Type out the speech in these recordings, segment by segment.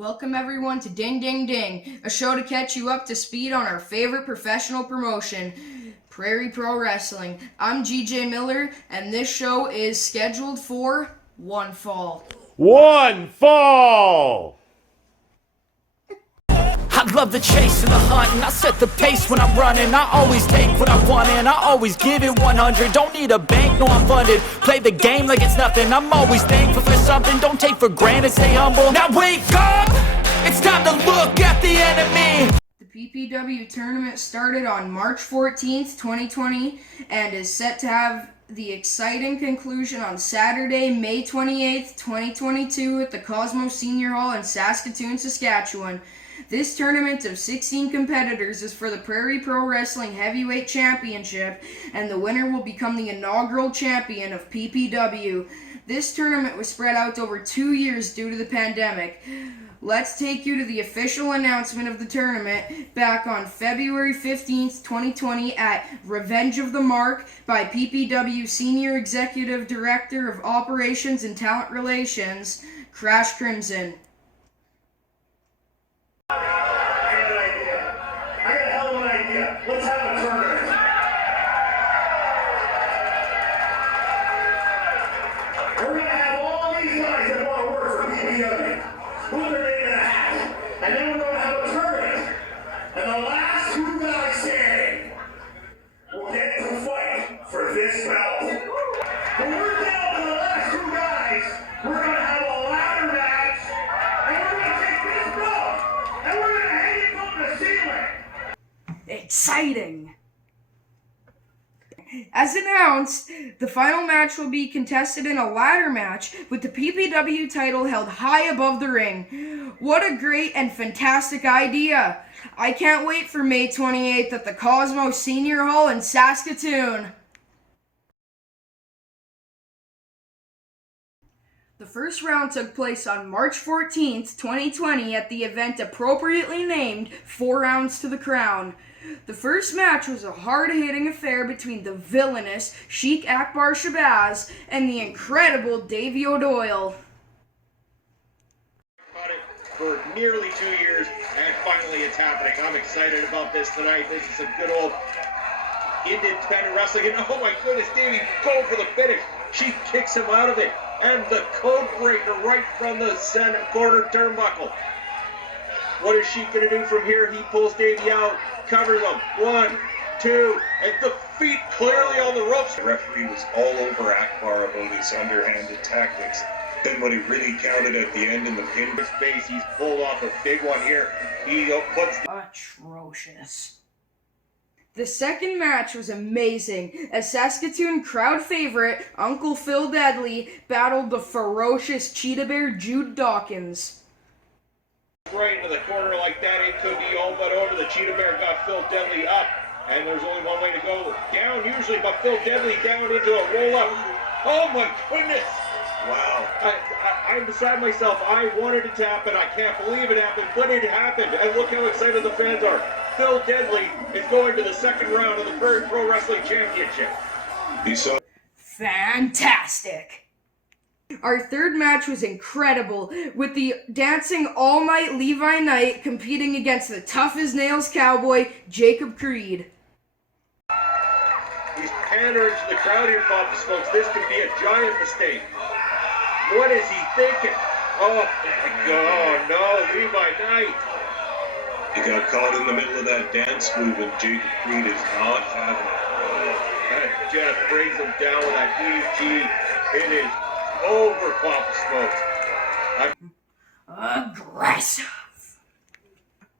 Welcome everyone to Ding Ding Ding, a show to catch you up to speed on our favorite professional promotion, Prairie Pro Wrestling. I'm GJ Miller, and this show is scheduled for one fall. One fall! I love the chase and the hunt, and I set the pace when I'm running. I always take what I want and I always give it 100. Don't need a bank, no I'm funded. Play the game like it's nothing. I'm always thankful for something. Don't take for granted, stay humble. Now wake up! It's time to look at the enemy. The PPW Tournament started on March 14th, 2020, and is set to have the exciting conclusion on Saturday, May 28th, 2022 at the Cosmos Senior Hall in Saskatoon, Saskatchewan. This tournament of 16 competitors is for the Prairie Pro Wrestling Heavyweight Championship, and the winner will become the inaugural champion of PPW. This tournament was spread out over 2 years due to the pandemic. Let's take you to the official announcement of the tournament back on February 15th, 2020 at Revenge of the Mark by PPW Senior Executive Director of Operations and Talent Relations, Crash Crimson. Let's have a tournament. We're going to have all these guys that want to work for PPW put their name in a hat, and then we're going to have a tournament. And the last two guys standing will get to fight for this belt. But we're down to the last two guys. We're going to have a ladder match, and we're going to take this belt, and we're going to hang it from the ceiling. Exciting! As announced, the final match will be contested in a ladder match with the PPW title held high above the ring. What a great and fantastic idea! I can't wait for May 28th at the Cosmos Senior Hall in Saskatoon. The first round took place on March 14th, 2020 at the event appropriately named 4 Rounds to the Crown. The first match was a hard-hitting affair between the villainous Sheik Akbar Shabazz and the incredible Davey O'Doyle. About it for nearly 2 years, and finally it's happening. I'm excited about this tonight. This is a good old independent wrestling, and oh my goodness, Davey going for the finish. She kicks him out of it, and the code breaker right from the center corner turnbuckle. What is she going to do from here? He pulls Davey out, covers him. 1, 2, and the feet clearly on the ropes. The referee was all over Akbar about his underhanded tactics. Then when he really counted at the end in the pin Space, he's pulled off a big one here. He puts Atrocious. The second match was amazing, as Saskatoon crowd favorite Uncle Phil Deadly battled the ferocious Cheetah Bear Jude Dawkins. right into the corner like that. It could be all but over. The Cheetah Bear got Phil Deadly up, and there's only one way to go. Down usually, but Phil Deadly down into a roll-up. Oh my goodness! Wow. I'm beside myself. I wanted it to happen. I can't believe it happened, but it happened. And look how excited the fans are. Phil Deadly is going to the second round of the Prairie Pro Wrestling Championship. He saw. Fantastic! Our third match was incredible, with the dancing all-night Levi Knight competing against the tough-as-nails cowboy, Jacob Creed. He's pandering to the crowd here, Papa Smokes. This could be a giant mistake. What is he thinking? Oh, my God, no, Levi Knight. He got caught in the middle of that dance move, and Jacob Creed is not having it. That just brings him down with that EG. It is over, Papa Smokes. Aggressive.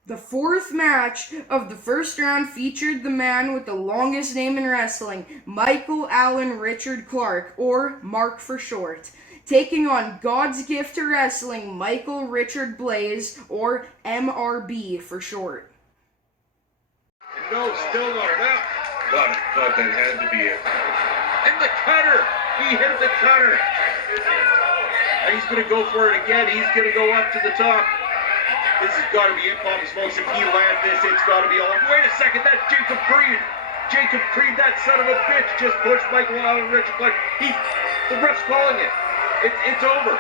The fourth match of the first round featured the man with the longest name in wrestling, Michael Allen Richard Clark, or Mark for short, taking on God's gift to wrestling, Michael Richard Blaze, or MRB for short. No, still not enough. Thought that had to be it. And the cutter! He hit the cutter! And he's going to go for it again. He's going to go up to the top. This has got to be it, Papa Smokes. If he lands this, it's got to be all. Wait a second, that's Jacob Creed! Jacob Creed, that son of a bitch, just pushed Michael Allen Richard Clark. The ref's calling it. It's over.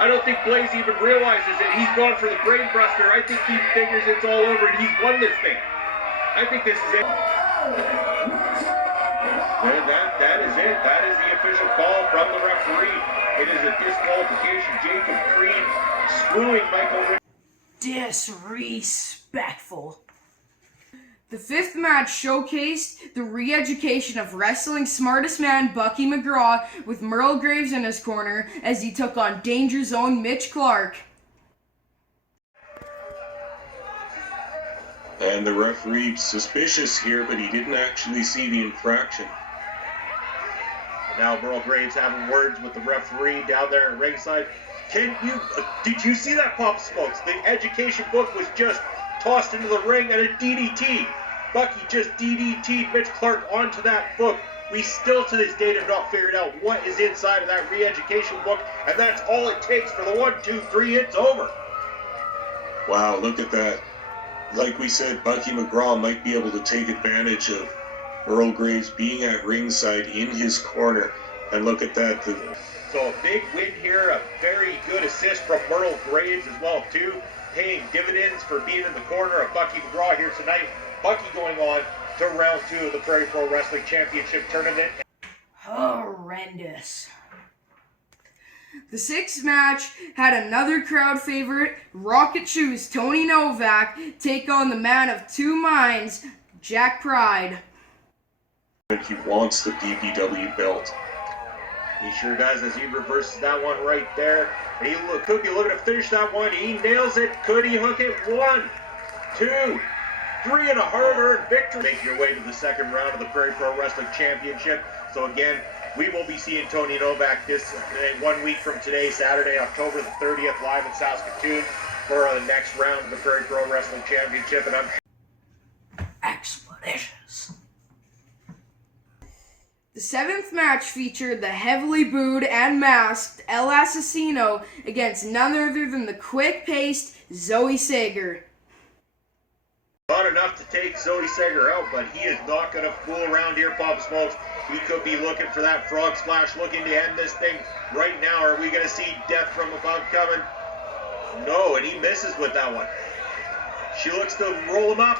I don't think Blaze even realizes it. He's gone for the brain buster. I think he figures it's all over and he's won this thing. I think this is it. And that is it. That is the official call from the referee. It is a disqualification. Jacob Creed screwing Michael. Disrespectful. The fifth match showcased the re-education of wrestling's smartest man, Bucky McGraw, with Merle Graves in his corner as he took on Danger Zone Mitch Clark. And the referee suspicious here, but he didn't actually see the infraction. Now Merle Graves having words with the referee down there at ringside. Did you see that, Pop Smokes? The education book was just tossed into the ring and a DDT. Bucky just DDT'd Mitch Clark onto that book. We still to this date have not figured out what is inside of that re-education book, and that's all it takes for the 1, 2, 3, it's over. Wow, look at that. Like we said, Bucky McGraw might be able to take advantage of Merle Graves being at ringside in his corner. And look at that. So a big win here, a very good assist from Merle Graves as well too, paying dividends for being in the corner of Bucky McGraw here tonight. Bucky going on to round 2 of the Prairie Pro Wrestling Championship Tournament. Horrendous. The sixth match had another crowd favorite, Rocket Shoes Tony Novak, take on the man of two minds, Jack Pride. He wants the PPW belt. He sure does as he reverses that one right there. And he could be looking to finish that one. He nails it. Could he hook it? 1, 2, 3 and a hard-earned victory. Make your way to the second round of the Prairie Pro Wrestling Championship. So again, we will be seeing Tony Novak this 1 week from today, Saturday, October the 30th, live in Saskatoon for the next round of the Prairie Pro Wrestling Championship. And I'm Expeditions. The seventh match featured the heavily booed and masked El Asesino against none other than the quick-paced Zoe Sager. not enough to take Zoe Sager out, but he is not going to fool around here, Pop Smokes. He could be looking for that frog splash, looking to end this thing right now. Are we going to see death from above coming? No, and he misses with that one. She looks to roll him up.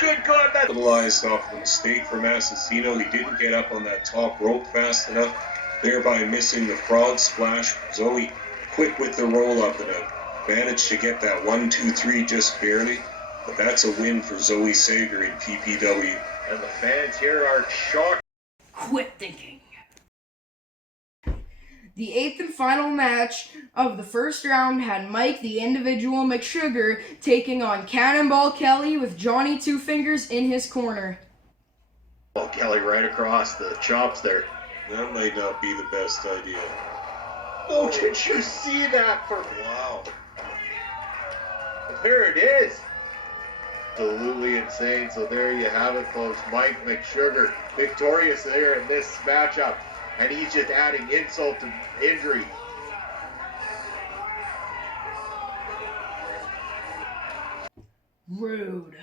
Good God, that Capitalized off the mistake from Assassino. He didn't get up on that top rope fast enough, thereby missing the frog splash. Zoe quick with the roll up and managed to get that 1, 2, 3 just barely. But that's a win for Zoe Sager in PPW. And the fans here are shocked. Quit thinking. The eighth and final match of the first round had Mike the Individual McSugar taking on Cannonball Kelly with Johnny Two Fingers in his corner. Oh, Kelly right across the chops there. That might not be the best idea. Oh, did you see that? Wow. There it is. Absolutely insane. So there you have it, folks. Mike McSugar victorious there in this matchup. And he's just adding insult to injury. Rude.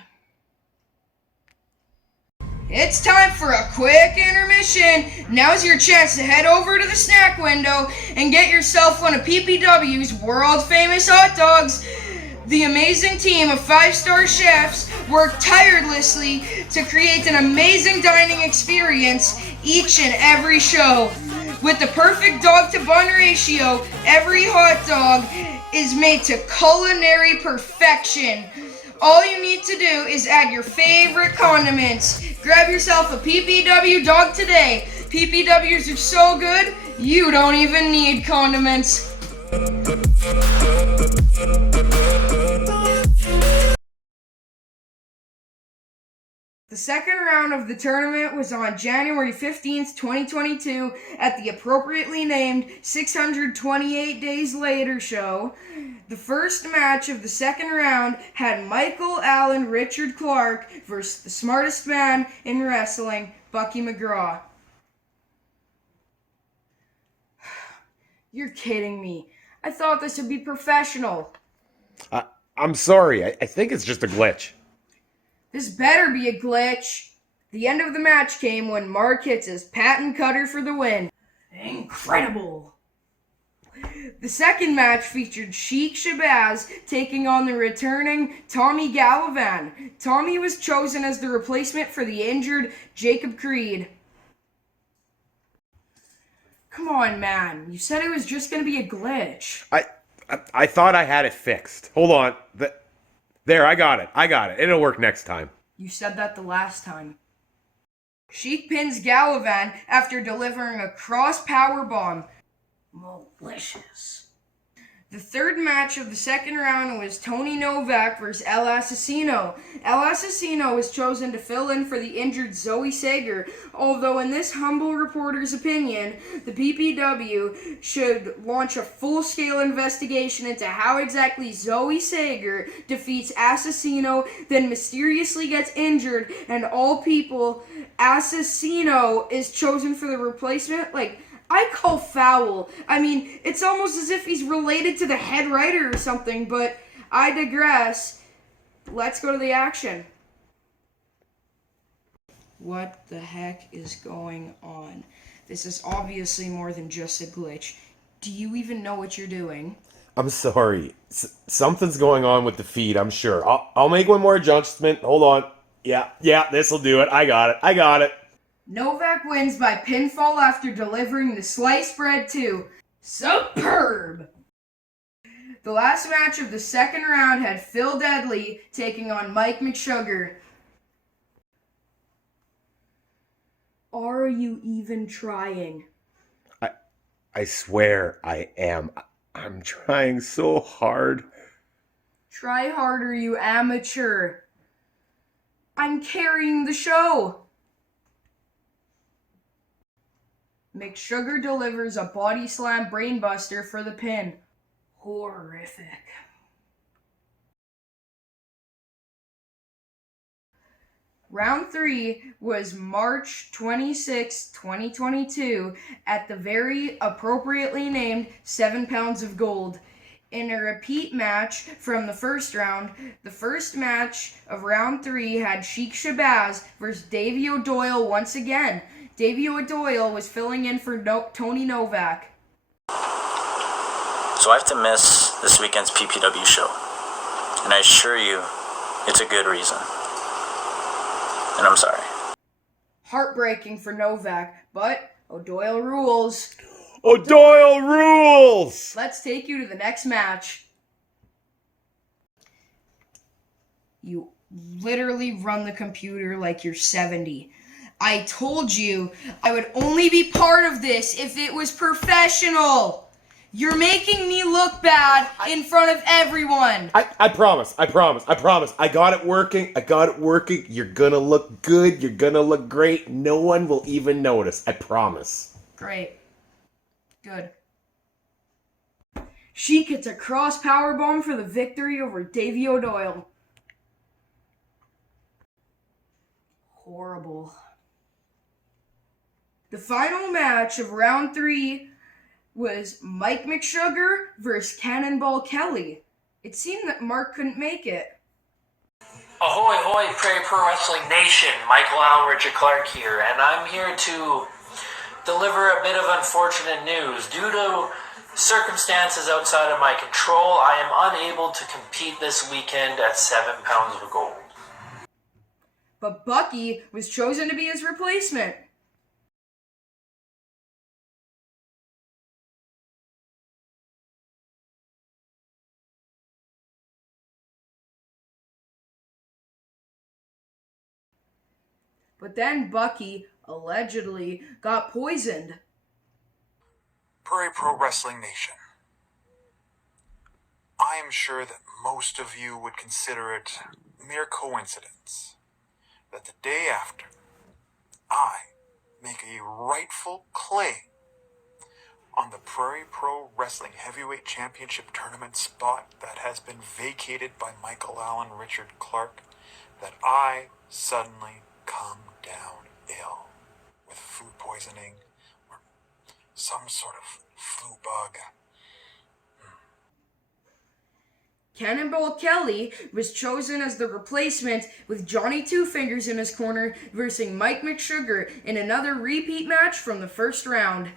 It's time for a quick intermission. Now's your chance to head over to the snack window and get yourself one of PPW's world-famous hot dogs. The amazing team of 5-star chefs work tirelessly to create an amazing dining experience each and every show. With the perfect dog-to-bun ratio, every hot dog is made to culinary perfection. All you need to do is add your favorite condiments. Grab yourself a PPW dog today. PPWs are so good, you don't even need condiments. The second round of the tournament was on January 15th, 2022 at the appropriately named 628 Days Later show. The first match of the second round had Michael Allen Richard Clark versus the smartest man in wrestling, Bucky McGraw. You're kidding me. I thought this would be professional. I'm sorry. I think it's just a glitch. This better be a glitch. The end of the match came when Mark hits his patent cutter for the win. Incredible. The second match featured Sheik Shabazz taking on the returning Tommy Gallivan. Tommy was chosen as the replacement for the injured Jacob Creed. Come on, man. You said it was just going to be a glitch. I thought I had it fixed. Hold on. There, I got it. It'll work next time. You said that the last time. Sheik pins Gallivan after delivering a cross powerbomb. Malicious. The third match of the second round was Tony Novak versus El Asesino. El Asesino was chosen to fill in for the injured Zoe Sager, although in this humble reporter's opinion, the PPW should launch a full-scale investigation into how exactly Zoe Sager defeats Asesino, then mysteriously gets injured, and all people, Asesino is chosen for the replacement. I call foul. I mean, it's almost as if he's related to the head writer or something, but I digress. Let's go to the action. What the heck is going on? This is obviously more than just a glitch. Do you even know what you're doing? I'm sorry. Something's going on with the feed, I'm sure. I'll make one more adjustment. Hold on. Yeah, this'll do it. I got it. Novak wins by pinfall after delivering the sliced bread too. Superb! The last match of the second round had Phil Deadly taking on Mike McSugar. Are you even trying? I swear I am. I'm trying so hard. Try harder, you amateur. I'm carrying the show. McSugar delivers a body slam brainbuster for the pin. Horrific. Round 3 was March 26, 2022 at the very appropriately named 7 Pounds of Gold. In a repeat match from the first round, the first match of round 3 had Sheik Shabazz versus Davey O'Doyle once again. Davey O'Doyle was filling in for Tony Novak. So I have to miss this weekend's PPW show. And I assure you, it's a good reason. And I'm sorry. Heartbreaking for Novak, but O'Doyle rules. O'Doyle rules! Let's take you to the next match. You literally run the computer like you're 70. I told you I would only be part of this if it was professional. You're making me look bad in front of everyone. I promise. I got it working. You're gonna look good. You're gonna look great. No one will even notice. I promise. Great. Good. Sheik gets a cross powerbomb for the victory over Davey O'Doyle. Horrible. The final match of round 3 was Mike McSugar versus Cannonball Kelly. It seemed that Mark couldn't make it. Ahoy, hoy, Prairie Pro Wrestling Nation. Michael Allen, Richard Clark here, and I'm here to deliver a bit of unfortunate news. Due to circumstances outside of my control, I am unable to compete this weekend at 7 Pounds of Gold. But Bucky was chosen to be his replacement. But then Bucky allegedly got poisoned. Prairie Pro Wrestling Nation. I am sure that most of you would consider it mere coincidence that the day after I make a rightful claim on the Prairie Pro Wrestling Heavyweight Championship Tournament spot that has been vacated by Michael Allen, Richard Clark, that I suddenly come down ill with food poisoning or some sort of flu bug. Cannonball Kelly was chosen as the replacement with Johnny Two Fingers in his corner versus Mike McSugar in another repeat match from the first round.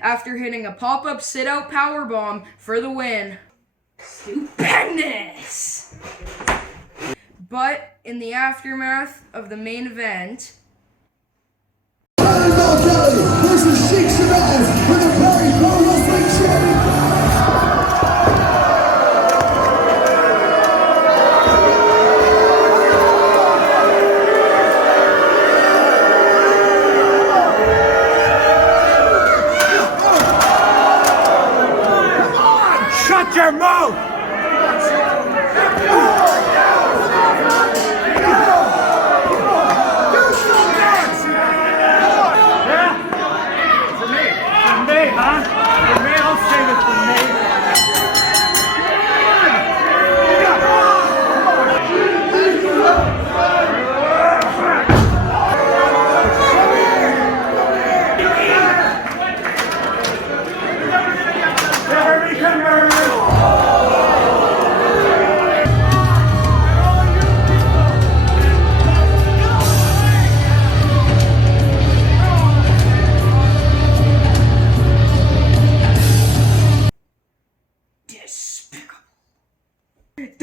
after hitting a pop-up sit-out powerbomb for the win. Stupendous! But in the aftermath of the main event, This is Sheik Shabazz for the Prairie Pro Wrestling Championship. Shut your mouth!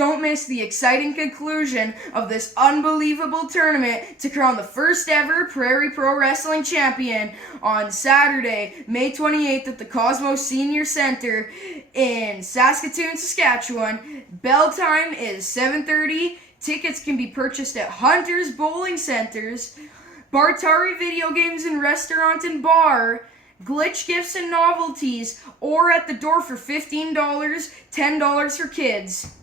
don't miss the exciting conclusion of this unbelievable tournament to crown the first ever Prairie Pro Wrestling Champion on Saturday, May 28th at the Cosmos Senior Center in Saskatoon, Saskatchewan. Bell time is 7:30. Tickets can be purchased at Hunter's Bowling Centers, Bartari Video Games and Restaurant and Bar, Glitch Gifts and Novelties, or at the door for $15, $10 for kids.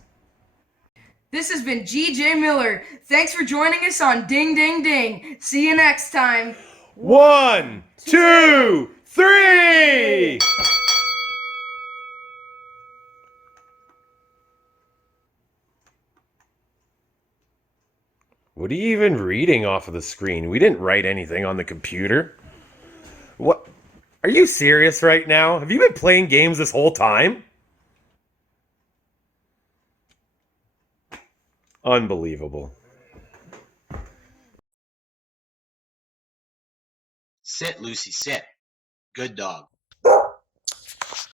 This has been GJ Miller. Thanks for joining us on Ding Ding Ding. See you next time. 1, 2, 3! What are you even reading off of the screen? We didn't write anything on the computer. What? Are you serious right now? Have you been playing games this whole time? Unbelievable. Sit, Lucy, sit. Good dog.